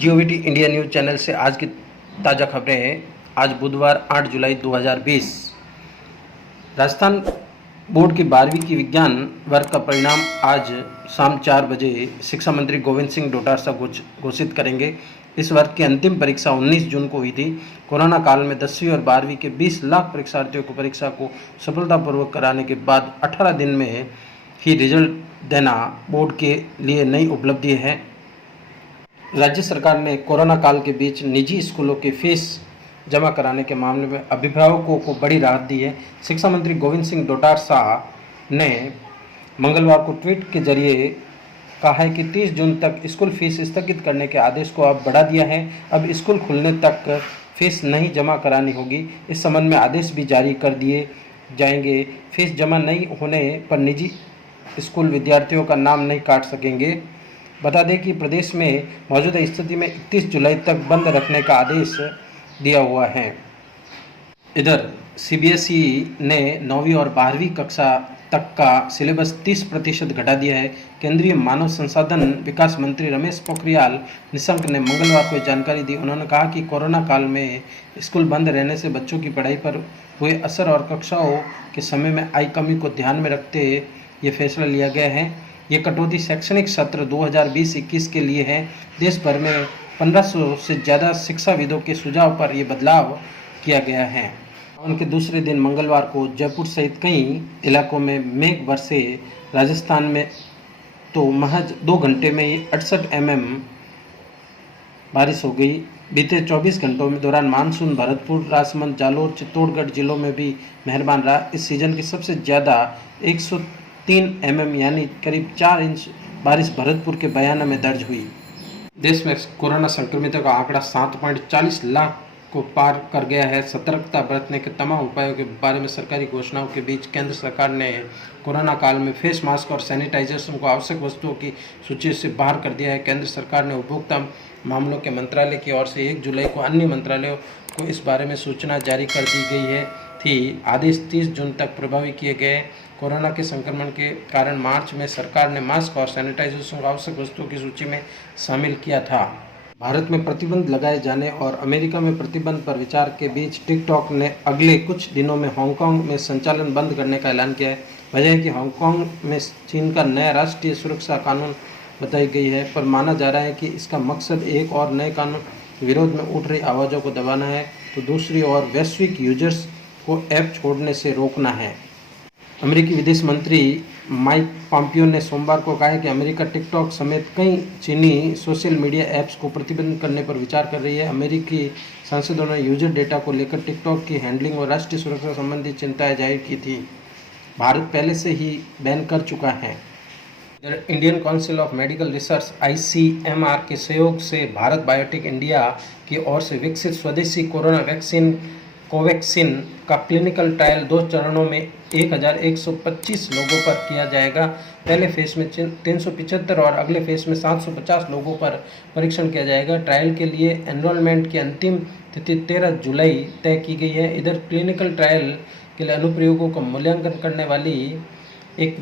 GOVT India news channel से आज की ताज़ा खबरें हैं। आज बुधवार 8 जुलाई 2020 राजस्थान बोर्ड की 12वीं की विज्ञान वर्ग का परिणाम आज शाम 4 बजे शिक्षा मंत्री गोविंद सिंह डोटासरा घोषित करेंगे। इस वर्ग की अंतिम परीक्षा 19 जून को हुई थी। कोरोना काल में 10वीं और 12वीं के 20 लाख परीक्षार्थियों को परीक्षा को सफलतापूर्वक कराने के बाद 18 दिन में ही रिजल्ट देना बोर्ड के लिए नई उपलब्धि है। राज्य सरकार ने कोरोना काल के बीच निजी स्कूलों की फीस जमा कराने के मामले में अभिभावकों को बड़ी राहत दी है। शिक्षा मंत्री गोविंद सिंह डोटासरा ने मंगलवार को ट्वीट के जरिए कहा है कि 30 जून तक स्कूल फीस स्थगित करने के आदेश को अब बढ़ा दिया है। अब स्कूल खुलने तक फीस नहीं जमा करानी होगी। इस संबंध में आदेश भी जारी कर दिए जाएंगे। फीस जमा नहीं होने पर निजी स्कूल विद्यार्थियों का नाम नहीं काट सकेंगे। बता दें कि प्रदेश में मौजूदा स्थिति में 31 जुलाई तक बंद रखने का आदेश दिया हुआ है। इधर CBSE ने 9वीं और 12वीं कक्षा तक का सिलेबस 30% घटा दिया है। केंद्रीय मानव संसाधन विकास मंत्री रमेश पोखरियाल निशंक ने मंगलवार को जानकारी दी। उन्होंने कहा कि कोरोना काल में स्कूल बंद रहने से बच्चों की पढ़ाई पर हुए असर और कक्षाओं के समय में आई कमी को ध्यान में रखते ये फैसला लिया गया है। ये कटौती शैक्षणिक सत्र 2020-21 के लिए है। देश भर में 1500 से ज़्यादा शिक्षाविदों के सुझाव पर यह बदलाव किया गया है। उनके दूसरे दिन मंगलवार को जयपुर सहित कई इलाकों में मेघ बरसे। राजस्थान में तो महज 2 घंटे में ही 68 mm बारिश हो गई। बीते 24 घंटों में दौरान मानसून भरतपुर, राजसमंद, जालोर, चित्तौड़गढ़ जिलों में भी मेहरबान रहा। इस सीजन की सबसे ज़्यादा 103 mm यानी करीब 4 इंच बारिश भरतपुर के बयाना में दर्ज हुई। देश में कोरोना संक्रमितों का आंकड़ा 7.40 लाख को पार कर गया है। सतर्कता बरतने के तमाम उपायों के बारे में सरकारी घोषणाओं के बीच केंद्र सरकार ने कोरोना काल में फेस मास्क और सैनिटाइजेशन को आवश्यक वस्तुओं की सूची से बाहर कर दिया है। केंद्र सरकार ने उपभोक्ता मामलों के मंत्रालय की ओर से 1 जुलाई को अन्य मंत्रालयों को इस बारे में सूचना जारी कर दी गई थी। आदेश 30 जून तक प्रभावी किए गए। कोरोना के संक्रमण के कारण मार्च में सरकार ने मास्क और सैनिटाइजेशन को आवश्यक वस्तुओं की सूची में शामिल किया था। भारत में प्रतिबंध लगाए जाने और अमेरिका में प्रतिबंध पर विचार के बीच टिकटॉक ने अगले कुछ दिनों में हांगकांग में संचालन बंद करने का ऐलान किया है। वजह है कि हांगकांग में चीन का नया राष्ट्रीय सुरक्षा कानून बताई गई है, पर माना जा रहा है कि इसका मकसद एक और नए कानून विरोध में उठ रही आवाज़ों को दबाना है, तो दूसरी ओर वैश्विक यूजर्स को ऐप छोड़ने से रोकना है। अमेरिकी विदेश मंत्री माइक पॉम्पियो ने सोमवार को कहा है कि अमेरिका टिकटॉक समेत कई चीनी सोशल मीडिया ऐप्स को प्रतिबंध करने पर विचार कर रही है। अमेरिकी सांसदों ने यूजर डेटा को लेकर टिकटॉक की हैंडलिंग और राष्ट्रीय सुरक्षा संबंधी चिंताएं जाहिर की थी। भारत पहले से ही बैन कर चुका है। Indian council of medical research ICMR के सहयोग से भारत बायोटेक इंडिया की ओर से विकसित स्वदेशी कोरोना वैक्सीन कोवैक्सीन का क्लिनिकल ट्रायल 2 चरणों में 1125 लोगों पर किया जाएगा। पहले फेज में 375 और अगले फेज में 750 लोगों पर परीक्षण किया जाएगा। ट्रायल के लिए एनरोलमेंट की अंतिम तिथि 13 जुलाई तय की गई है। इधर क्लिनिकल ट्रायल के लिए अनुप्रयोगों का मूल्यांकन करने वाली एक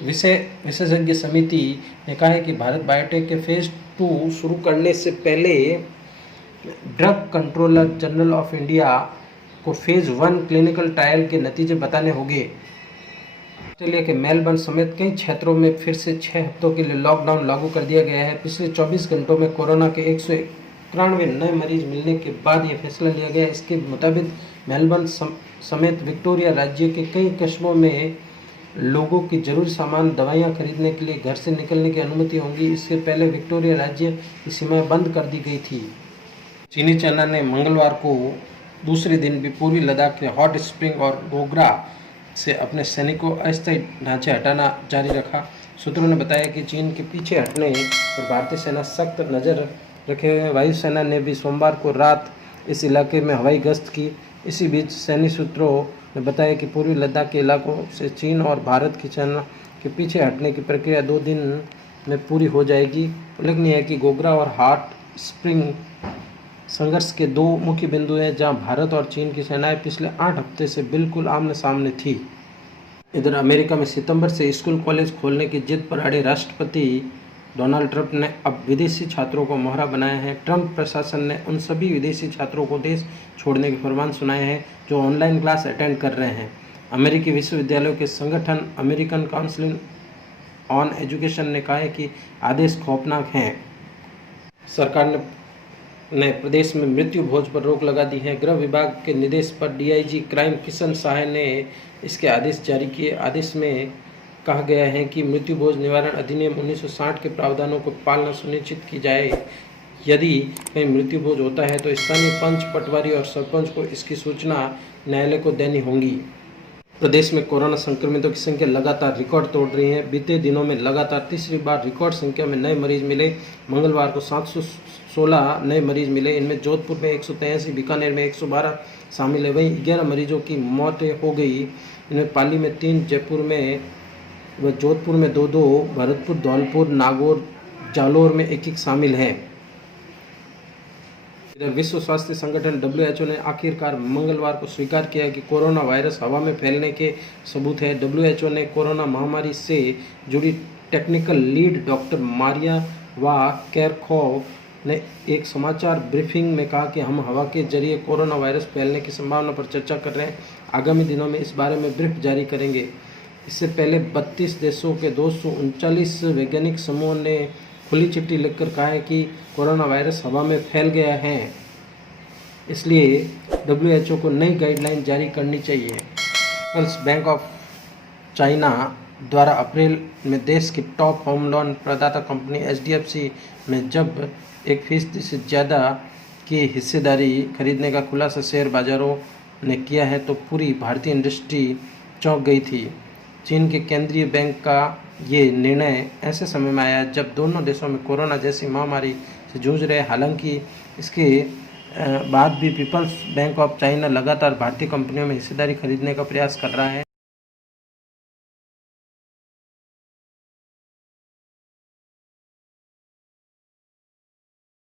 विशेषज्ञ समिति ने कहा है कि भारत बायोटेक के फेज 2 शुरू करने से पहले drug controller general of India को फेज 1 क्लिनिकल ट्रायल के नतीजे बताने होंगे। ऑस्ट्रेलिया के मेलबर्न समेत कई क्षेत्रों में फिर से 6 हफ्तों के लिए लॉकडाउन लागू कर दिया गया है। पिछले 24 घंटों में कोरोना के 191 नए मरीज मिलने के बाद यह फैसला लिया गया। इसके मुताबिक मेलबर्न समेत विक्टोरिया राज्य के कई कस्बों में लोगों की जरूरी सामान, दवाइयाँ खरीदने के लिए घर से निकलने की अनुमति होगी। इससे पहले विक्टोरिया राज्य की सीमाएं बंद कर दी गई थी। चीनी सेना ने मंगलवार को दूसरे दिन भी पूर्वी लद्दाख के हॉट स्प्रिंग और गोग्रा से अपने सैनिकों अस्थायी ढांचे हटाना जारी रखा। सूत्रों ने बताया कि चीन के पीछे हटने पर भारतीय सेना सख्त नज़र रखे हुए है। वायुसेना ने भी सोमवार को रात इस इलाके में हवाई गश्त की। इसी बीच सैन्य सूत्रों ने बताया कि पूर्वी लद्दाख के इलाकों से चीन और भारत की सेना के पीछे हटने की प्रक्रिया 2 दिन में पूरी हो जाएगी। उल्लेखनीय है कि गोग्रा और हॉट स्प्रिंग संघर्ष के 2 मुख्य बिंदु हैं, जहां भारत और चीन की सेनाएं पिछले 8 हफ्ते से बिल्कुल आमने सामने थी। इधर अमेरिका में सितंबर से स्कूल कॉलेज खोलने की जिद पर अड़े राष्ट्रपति डोनाल्ड ट्रंप ने अब विदेशी छात्रों को मोहरा बनाया है। ट्रंप प्रशासन ने उन सभी विदेशी छात्रों को देश छोड़ने के फरमान सुनाए हैं जो ऑनलाइन क्लास अटेंड कर रहे हैं। अमेरिकी विश्वविद्यालयों के संगठन अमेरिकन काउंसिल ऑन एजुकेशन ने कहा है कि आदेश खौफनाक हैं। सरकार ने प्रदेश में मृत्यु भोज पर रोक लगा दी है। गृह विभाग के निर्देश पर डीआईजी क्राइम किशन साहे ने इसके आदेश जारी किए। आदेश में कहा गया है कि मृत्यु भोज निवारण अधिनियम 1960 के प्रावधानों को पालना सुनिश्चित की जाए। यदि कहीं मृत्यु भोज होता है तो स्थानीय पंच, पटवारी और सरपंच को इसकी सूचना न्यायालय को देनी होगी। प्रदेश में कोरोना संक्रमितों की संख्या लगातार रिकॉर्ड तोड़ रही है। बीते दिनों में लगातार तीसरी बार रिकॉर्ड संख्या में नए मरीज मिले। मंगलवार को 716 नए मरीज मिले। इनमें जोधपुर में 183, बीकानेर में 112 शामिल है। वहीं 11 मरीजों की मौतें हो गई। इनमें पाली में 3, जयपुर में व जोधपुर में 2-2, भरतपुर, धौलपुर, नागौर, जालोर में 1-1 शामिल है। इधर विश्व स्वास्थ्य संगठन WHO ने आखिरकार मंगलवार को स्वीकार किया कि कोरोना वायरस हवा में फैलने के सबूत है। WHO ने कोरोना महामारी से जुड़ी टेक्निकल लीड डॉक्टर मारिया कैरखोव ने एक समाचार ब्रीफिंग में कहा कि हम हवा के जरिए कोरोना वायरस फैलने की संभावना पर चर्चा कर रहे हैं। आगामी दिनों में इस बारे में ब्रीफ जारी करेंगे। इससे पहले 32 देशों के 239 वैज्ञानिक समूहों ने खुली चिट्ठी लिखकर कहा है कि कोरोना वायरस हवा में फैल गया है, इसलिए WHO को नई गाइडलाइन जारी करनी चाहिए। पीपल्स बैंक ऑफ चाइना द्वारा अप्रैल में देश की टॉप होम लोन प्रदाता कंपनी HDFC में जब 1% से ज़्यादा की हिस्सेदारी खरीदने का खुलासा शेयर बाजारों ने किया है तो पूरी भारतीय इंडस्ट्री चौंक गई थी। चीन के केंद्रीय बैंक का ये निर्णय ऐसे समय में आया जब दोनों देशों में कोरोना जैसी महामारी से जूझ रहे। हालांकि इसके बाद भी पीपल्स बैंक ऑफ चाइना लगातार भारतीय कंपनियों में हिस्सेदारी खरीदने का प्रयास कर रहा है।